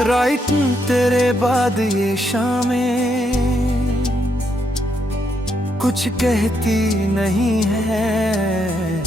Right तेरे बाद ये शामें कुछ कहती नहीं है।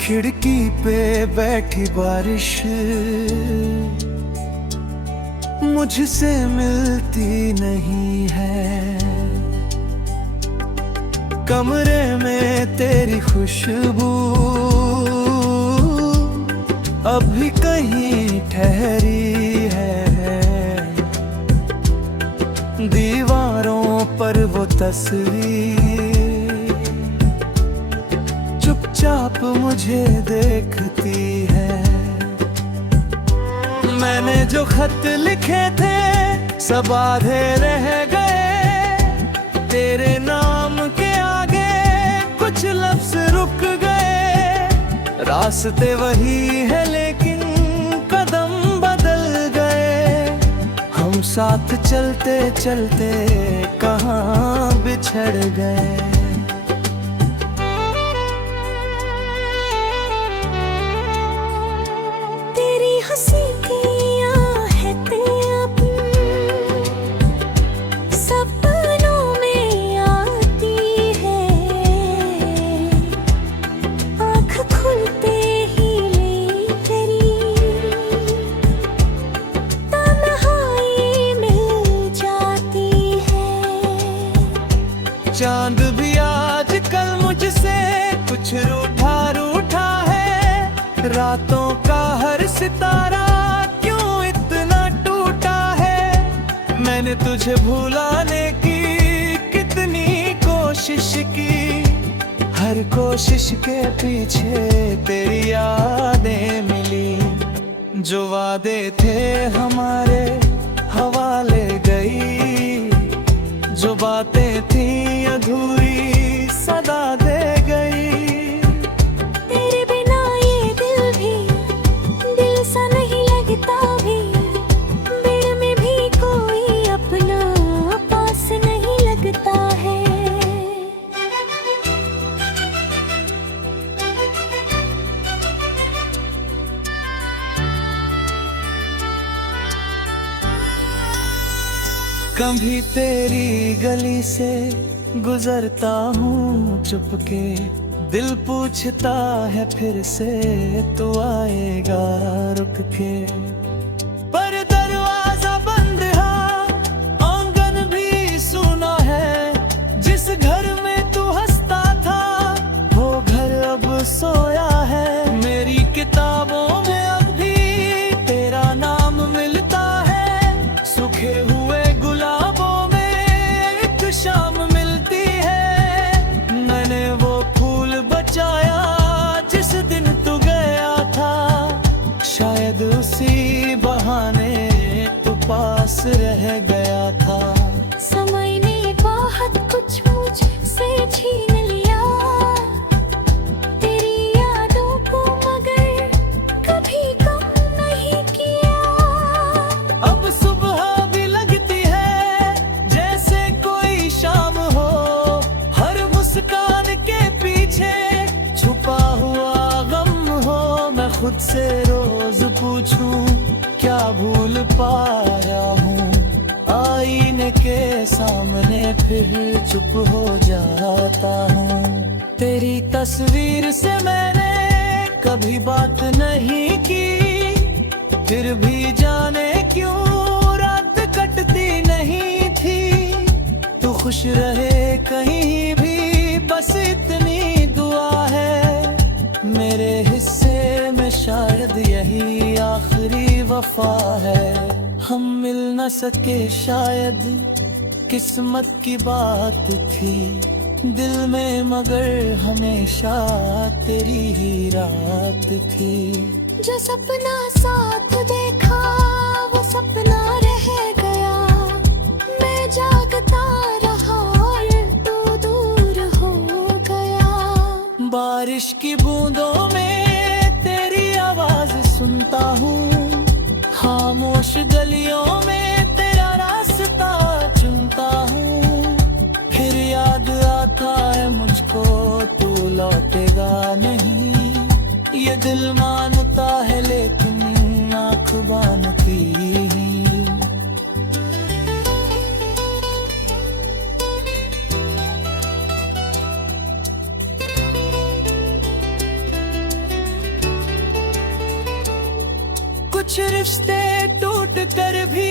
खिड़की पे बैठी बारिश मुझसे मिलती नहीं है। कमरे में तेरी खुशबू अभी कहीं ठहरी है। दीवारों पर वो तस्वीर चुपचाप मुझे देखती है। मैंने जो खत लिखे थे सब आधे रह गए। तेरे नाम के आगे कुछ लफ्ज रुक गए। रास्ते वही है लेकिन कदम बदल गए। हम साथ चलते चलते कहाँ बिछड़ गए। तेरी हंसी की आहटें अब सपनों में आती है। आँख खुलते ही तेरी तन्हाई मिल जाती है। चांद भी आजकल मुझसे कुछ रूठा रूठा है। रातों का हर सितारा क्यों इतना टूटा है। मैंने तुझे भुलाने की कितनी कोशिश की। हर कोशिश के पीछे तेरी यादें मिली। जो वादे थे हमारे हवाले गई। जो बातें थी अधूरी सदा दे गई। तेरे बिना ये दिल भी दिल सा नहीं लगता भी। दिल में भी कोई अपना पास नहीं लगता है। कभी तेरी गली से गुजरता हूँ चुपके। दिल पूछता है फिर से तू आएगा रुक के। पर दरवाजा बंद है आंगन भी सुना है। जिस घर में तू हंसता था वो घर अब सोया है। मेरी किताबों में अब भी तेरा नाम मिलता है। सूखे हुए गुलाबों में एक शाम मिलती है। मैंने वो फूल बचाया जिस दिन तू गया था। शायद उसी बहाने तू पास रह गया था। समय ने बहुत कुछ मुझसे छीन लिया। तेरी यादों को मगर कभी कम नहीं किया। अब सुबह भी लगती है जैसे कोई शाम हो। हर मुस्कान के पीछे छुपा हुआ गम हो। मैं खुद से रोज पूछूं क्या भूल पाया हूँ। आईने के सामने फिर चुप हो जाता हूँ। तेरी तस्वीर से मैंने कभी बात नहीं की। फिर भी जाने क्यों रात कटती नहीं थी। तू खुश रहे कहीं भी बस इतनी दुआ है। मेरे हिस्से में शायद यही आखिरी वफा है। हम मिल न सके शायद किस्मत की बात थी। दिल में मगर हमेशा तेरी ही रात थी। जो सपना साथ देखा वो सपना रह गया। मैं जागता रहा और तू दूर हो गया। बारिश की बूंदों में तेरी आवाज सुनता हूँ। खामोश गलियों में तेरा रास्ता चुनता हूँ। फिर याद आता है मुझको तू लौटेगा नहीं। ये दिल मानता है लेकिन आँख कुछ रिश्ते टूट कर भी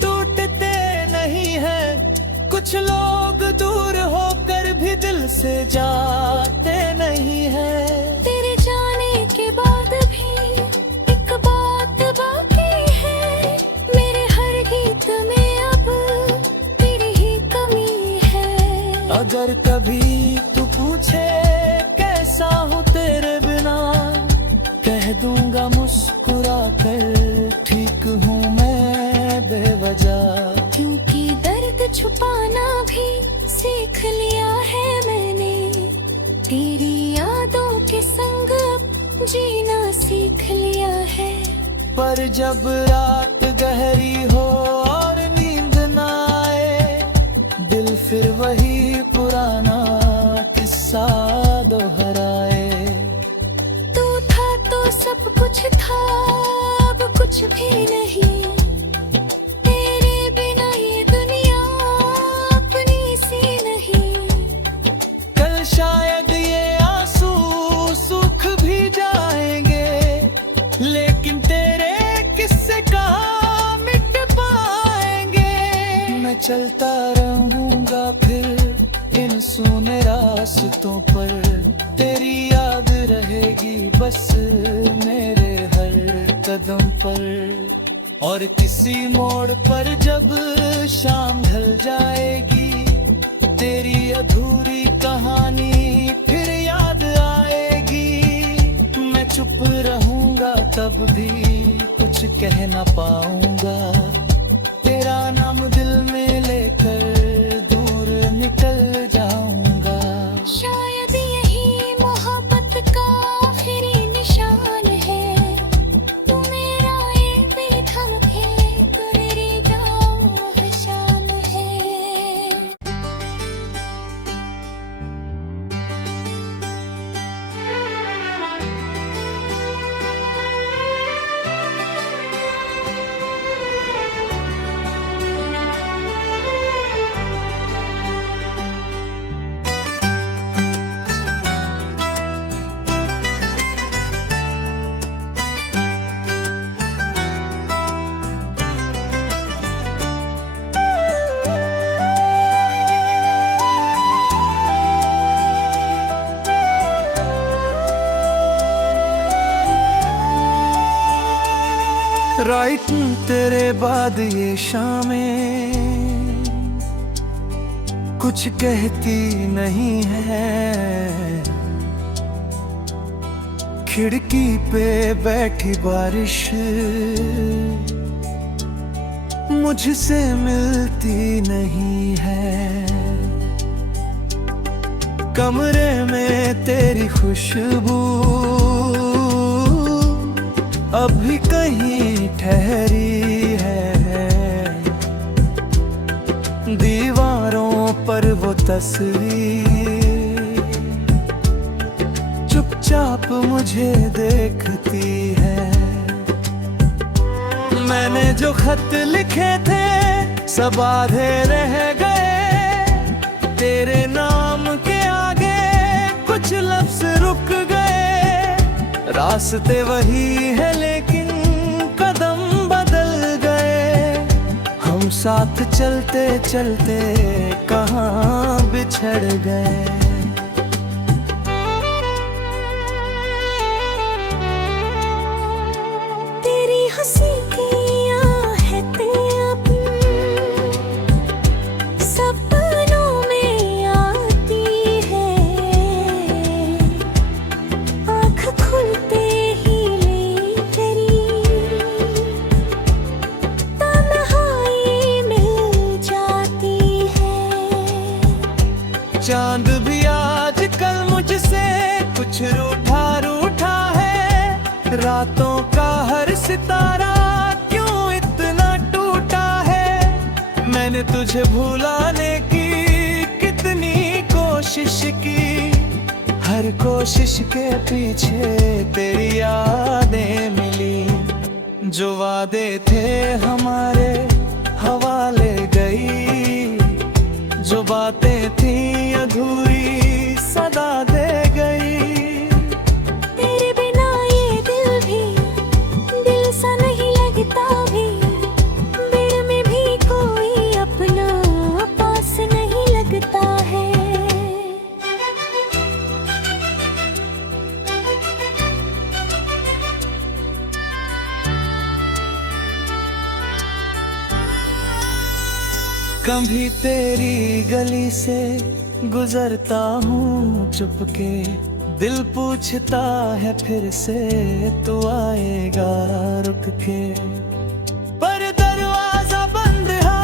टूटते नहीं है, कुछ लोग दूर होकर भी दिल से जाते नहीं है। तेरे जाने के बाद भी एक बात बाकी है, मेरे हर गीत में अब तेरी ही कमी है। अगर कभी तू पूछे कैसा हूँ तेरे बिना, कह दूंगा मुस्कुरा कर ठीक हूँ मैं बेवजह। क्योंकि दर्द छुपाना भी सीख लिया है मैंने, तेरी यादों के संग अब जीना सीख लिया है। पर जब रात गहरी हो और नींद ना आए, दिल फिर वही पुराना किस्सा दोहराए। तू था तो सब कुछ था, अब कुछ भी नहीं, तेरे बिना ये दुनिया अपनी सी नहीं। कल शायद ये आंसू सूख भी जाएंगे, लेकिन तेरे किस्से कहाँ मिट पाएंगे। मैं चलता रहूंगा फिर इन सूने रास्तों पर, तेरी याद रहेगी बस मेरे हर कदम पर। और किसी मोड़ पर जब शाम ढल जाएगी, तेरी अधूरी कहानी फिर याद आएगी। मैं चुप रहूंगा तब भी कुछ कह ना पाऊंगा, तेरा नाम दिल में लेकर दूर निकल जाऊंगा। शायद यही मोहब्बत का आखिरी निशान है, तू मेरा ये बेथम है, तेरी जाऊं शान है। राइट तेरे बाद ये शामें कुछ कहती नहीं है, खिड़की पे बैठी बारिश मुझसे मिलती नहीं है। कमरे में तेरी खुशबू अभी कहीं ठहरी है, दीवारों पर वो तस्वीर चुपचाप मुझे देखती है। मैंने जो खत लिखे थे सब आधे रह गए, तेरे नाम के आगे कुछ लफ्ज रुक गए। रास्ते वही है लेकिन कदम बदल गए, हम साथ चलते चलते कहाँ बिछड़ गए। तेरी हंसी की आहटें अब सपनों में आती है, आँख खुलते ही तेरी तन्हाई मिल जाती है। चांद भी आजकल मुझसे कुछ रूठा रूठा है, रातों का हर सितारा क्यों इतना टूटा है। मैंने तुझे भुलाने की कितनी कोशिश की, हर कोशिश के पीछे तेरी यादें मिली। जो वादे थे हमारे हवाले गई, जो बातें थी अधूरी सदा दे गई। तेरे बिना ये दिल भी दिल सा नहीं कभी तेरी गली से गुजरता हूँ चुपके, दिल पूछता है फिर से तू आएगा रुक के। पर दरवाजा बंद है,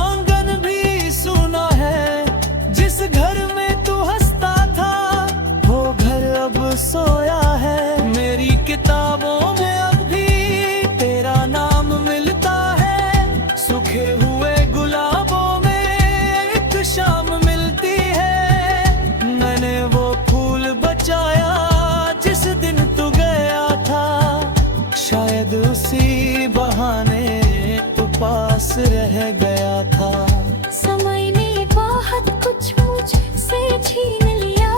आंगन भी सुना है, जिस घर में तू हंसता था वो घर अब सोया है। मेरी किताबों में अब भी तेरा नाम मिलता है, सूखे हुए गुलाबों में एक शाम मिलती है। मैंने वो फूल बचाया जिस दिन तू गया था, शायद उसी बहाने तू पास रह गया था। समय ने बहुत कुछ मुझसे छीन लिया,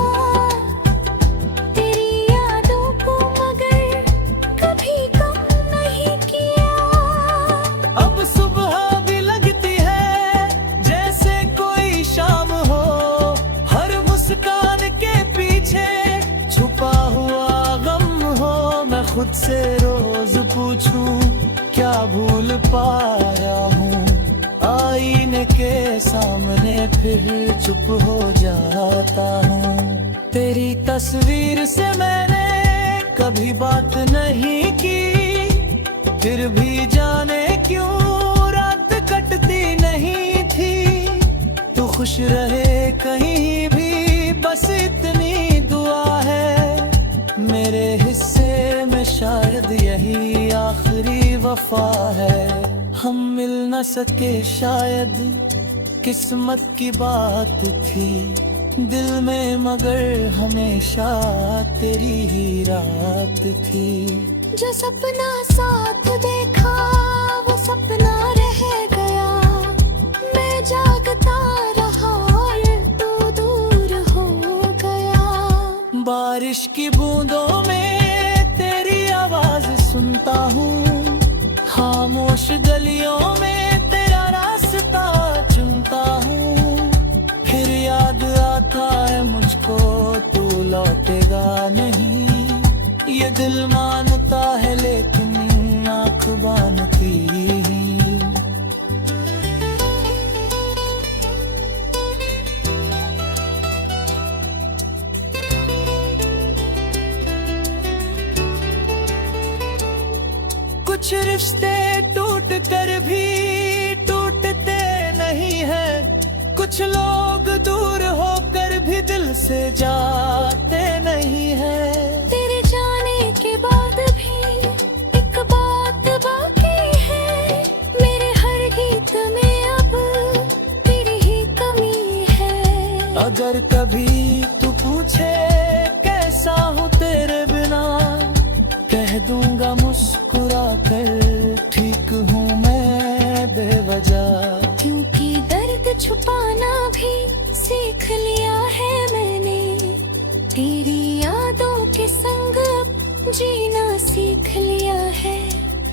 तेरी यादों को मगर कभी कम नहीं किया। अब सुबह भी लगती है जैसे कोई शाम हो, हर मुस्कान के पीछे छुपा हुआ गम हो। मैं खुद से रोज पूछूं क्या भूल पाया हूँ, आईने के सामने फिर चुप हो जाता हूँ। तेरी तस्वीर से मैंने कभी बात नहीं की, फिर भी जाने क्यों रात कटती नहीं थी। तू खुश रहे कहीं भी बस इतनी दुआ है, मेरे हिस्से में शायद यही आखिरी वफा है। हम मिल न सके शायद किस्मत की बात थी, दिल में मगर हमेशा तेरी ही रात थी। जो सपना साथ देखा वो सपना रह गया, मैं जागता रहा और तू दूर हो गया। बारिश की बूंदों में तेरी आवाज सुनता हूँ, खामोश गलियों में तेरा रास्ता चुनता हूँ। फिर याद आता है मुझको तू लौटेगा नहीं, ये दिल मानता है लेकिन आँख बांधती ही। कुछ रिश्ते टूट कर भी टूटते नहीं है, कुछ लोग दूर होकर भी दिल से जाते नहीं है। तेरे जाने के बाद भी एक बात बाकी है, मेरे हर गीत में अब तेरी ही कमी है। अगर कभी तू पूछे कैसा हूँ तेरे बिना, कह दूंगा मुस्कुरा कर ठीक हूँ मैं बेवजह। क्योंकि दर्द छुपाना भी सीख लिया है मैंने, तेरी यादों के संग अब जीना सीख लिया है।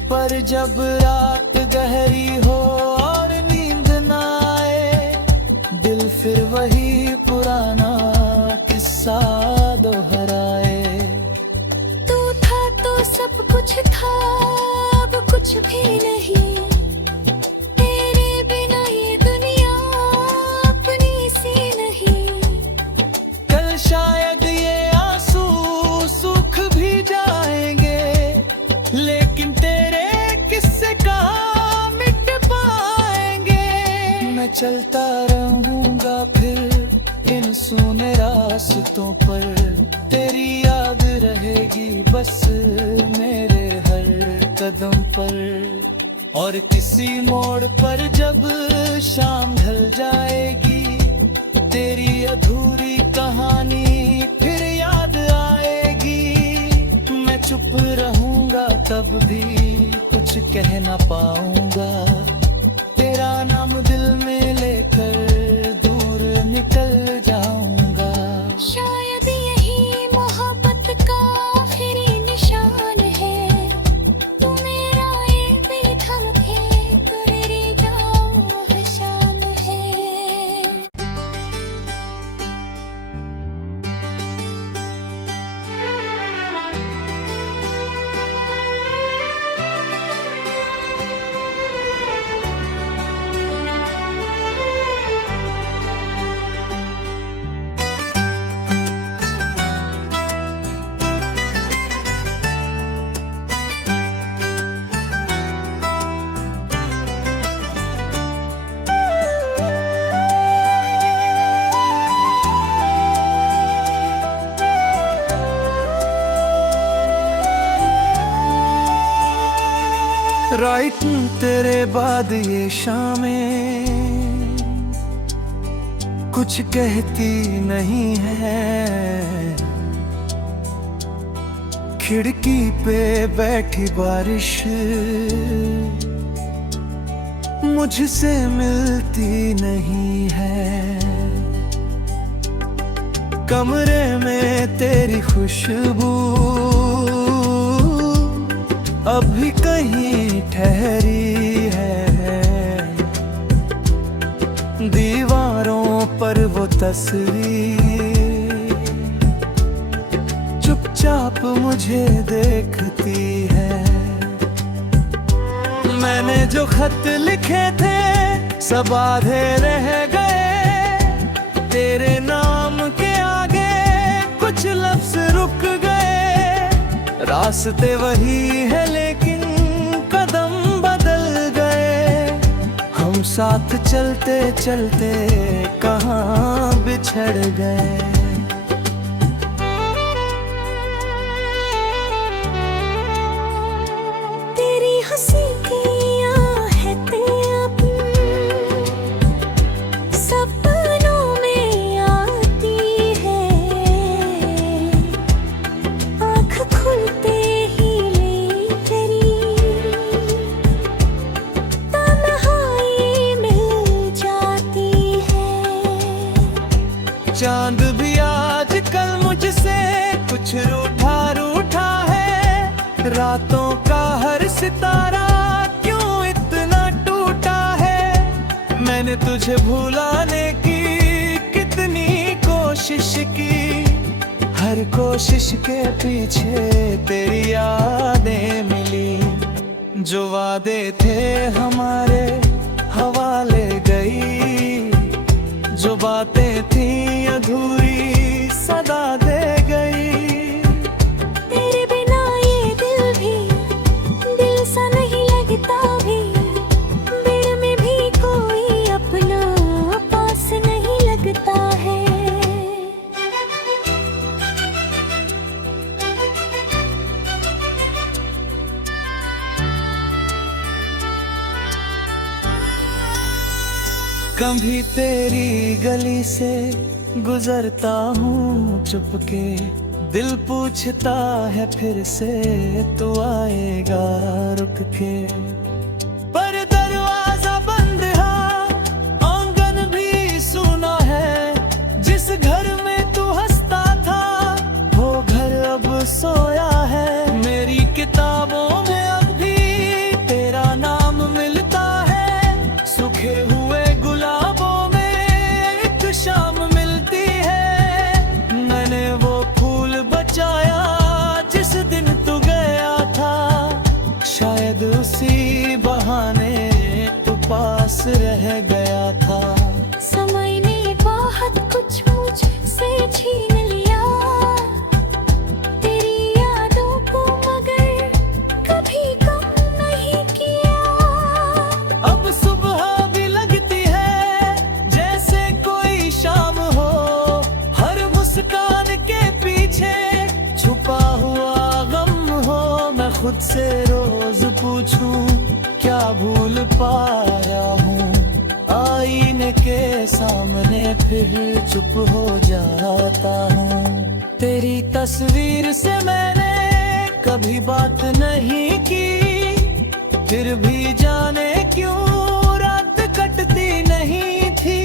पर जब रात गहरी हो और नींद ना आए, दिल फिर वही पुराना किस्सा दोहराए। सब कुछ था अब कुछ भी नहीं, तेरे बिना ये दुनिया अपनी सी नहीं। कल शायद ये आंसू सूख भी जाएंगे, लेकिन तेरे किस्से कहाँ मिट पाएंगे। मैं चलता रहूंगा फिर इन सूने रास्तों पर, तेरी याद रहेगी बस मेरे हर कदम पर। और किसी मोड़ पर जब शाम ढल जाएगी, तेरी अधूरी कहानी फिर याद आएगी। मैं चुप रहूंगा तब भी कुछ कह ना पाऊंगा, तेरा नाम दिल में लेकर दूर निकल जाऊंगा। शायद यही मोहब्बत का आखिरी निशान है, तू मेरा ये दिल धड़के तो मेरी जान शान है। राइट तेरे बाद ये शामें कुछ कहती नहीं है, खिड़की पे बैठी बारिश मुझसे मिलती नहीं है। कमरे में तेरी खुशबू अभी कहीं ठहरी है, दीवारों पर वो तस्वीर चुपचाप मुझे देखती है। मैंने जो खत लिखे थे सब आधे रह गए, तेरे नाम के आगे कुछ लफ्ज रुक गए। रास्ते वही है लेकिन कदम बदल गए, हम साथ चलते चलते कहाँ बिछड़ गए। तेरी हंसी की आहटें अब सपनों में आती है, आँख खुलते ही तेरी तन्हाई मिल जाती है। चांद भी आजकल मुझसे कुछ रूठा रूठा है, रातों का हर सितारा क्यों इतना टूटा है। मैंने तुझे भुलाने की कितनी कोशिश की, हर कोशिश के पीछे तेरी यादें मिली। जो वादे थे हमारे हवाले गई, जो बातें थी अधूरी सदा दे गई। तेरे बिना ये दिल भी दिल सा नहीं लगता भी, दिल में भी कोई अपना पास नहीं लगता है। कभी तेरी गली से गुजरता हूँ चुपके, दिल पूछता है फिर से तू आएगा रुक के। पर दरवाजा बंद है, आंगन भी सुना है, जिस घर में तू हंसता था वो घर अब सोया है। मेरी किताबों में अब भी तेरा नाम मिलता है, सूखे हुए गुलाबों में एक शाम मिलती है। मैंने वो फूल बचाया जिस दिन तू गया था, शायद उसी बहाने तू पास रह गया था। समय ने बहुत कुछ मुझसे छीन लिया, तेरी यादों को मगर कभी कम नहीं किया। अब सुबह भी लगती है जैसे कोई शाम हो, हर मुस्कान के पीछे छुपा हुआ गम हो। मैं खुद से रोज पूछूं क्या भूल पाया हूँ, आईने के सामने फिर चुप हो जाता हूँ। तेरी तस्वीर से मैंने कभी बात नहीं की, फिर भी जाने क्यों रात कटती नहीं थी।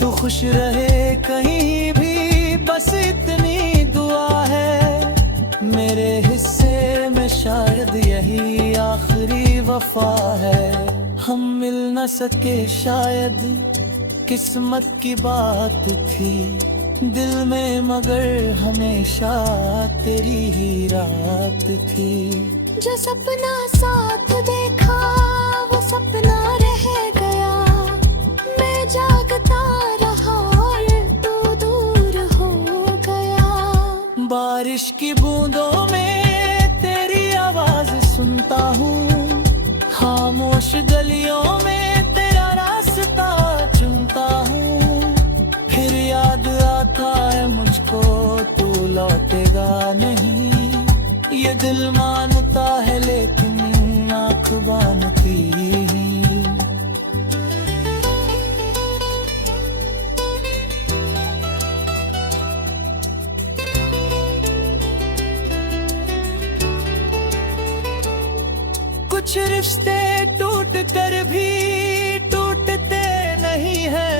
तू खुश रहे कहीं भी बस इतनी दुआ है, मेरे हिस्से में शायद यही आखिरी वफा है। हम मिल न सके शायद किस्मत की बात थी, दिल में मगर हमेशा तेरी ही रात थी। जो सपना साथ देखा वो सपना रह गया, मैं जागता रहा और तू दूर हो गया। बारिश की बूंदों में तेरी आवाज सुनता हूँ, खामोश गलियों में तेरा रास्ता चुनता हूँ। फिर याद आता है मुझको तू लौटेगा नहीं, ये दिल मानता है लेकिन आँख कुछ रिश्ते टूट कर भी टूटते नहीं है,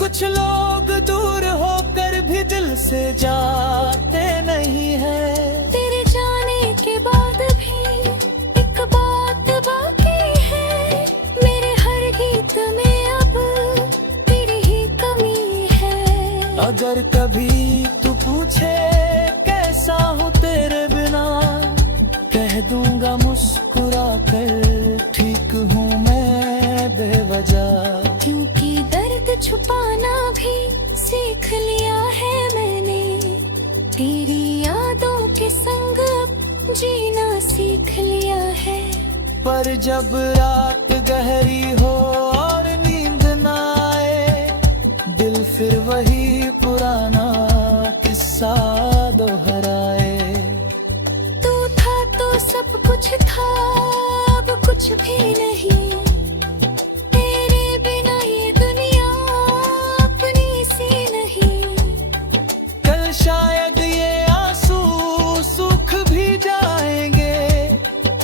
कुछ लोग दूर होकर भी दिल से जाते नहीं है। तेरे जाने के बाद भी एक बात बाकी है, मेरे हर गीत में अब तेरी ही कमी है। अगर कभी तू पूछे कैसा हूँ तेरे बिना, कह दूंगा मुस्कुरा कर ठीक हूँ मैं बेवजह। क्योंकि दर्द छुपाना भी सीख लिया है मैंने, तेरी यादों के संग अब जीना सीख लिया है। पर जब रात गहरी हो और नींद ना आए, दिल फिर वही पुराना किस्सा दोहराए। तू था तो सब कुछ था, अब कुछ भी नहीं, तेरे बिना ये दुनिया अपनी सी नहीं। कल शायद ये आंसू सूख भी जाएंगे,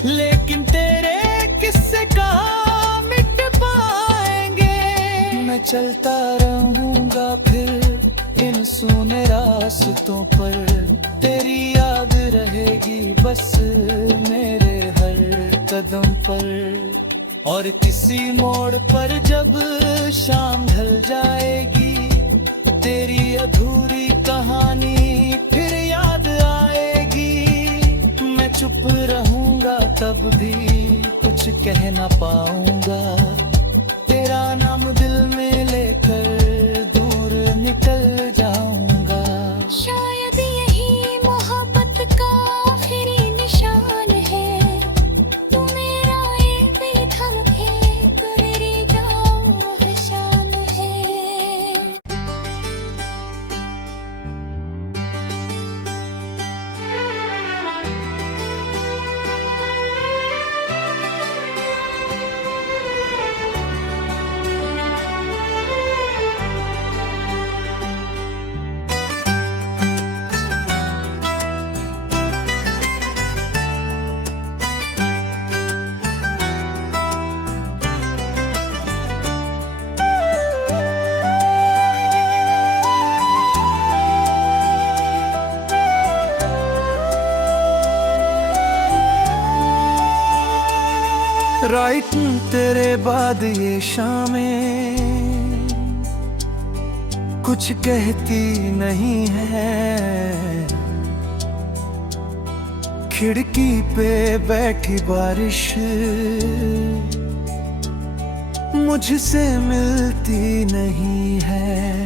लेकिन तेरे किस्से कहाँ मिट पाएंगे। मैं चलता रहूंगा फिर इन सूने रास्तों पर, तेरी याद रहेगी बस मेरे हर कदम पर। और किसी मोड़ पर जब शाम ढल जाएगी, तेरी अधूरी कहानी फिर याद आएगी। मैं चुप रहूंगा तब भी कुछ कह ना पाऊंगा, तेरा नाम दिल में लेकर दूर निकल जाऊंगा। शायद यही मोहब्बत का आखिरी निशान है, तू मेरा ये बेथम है, तू मेरी जान पहचान है। राइट तेरे बाद ये शामें कुछ कहती नहीं है, खिड़की पे बैठी बारिश मुझसे मिलती नहीं है।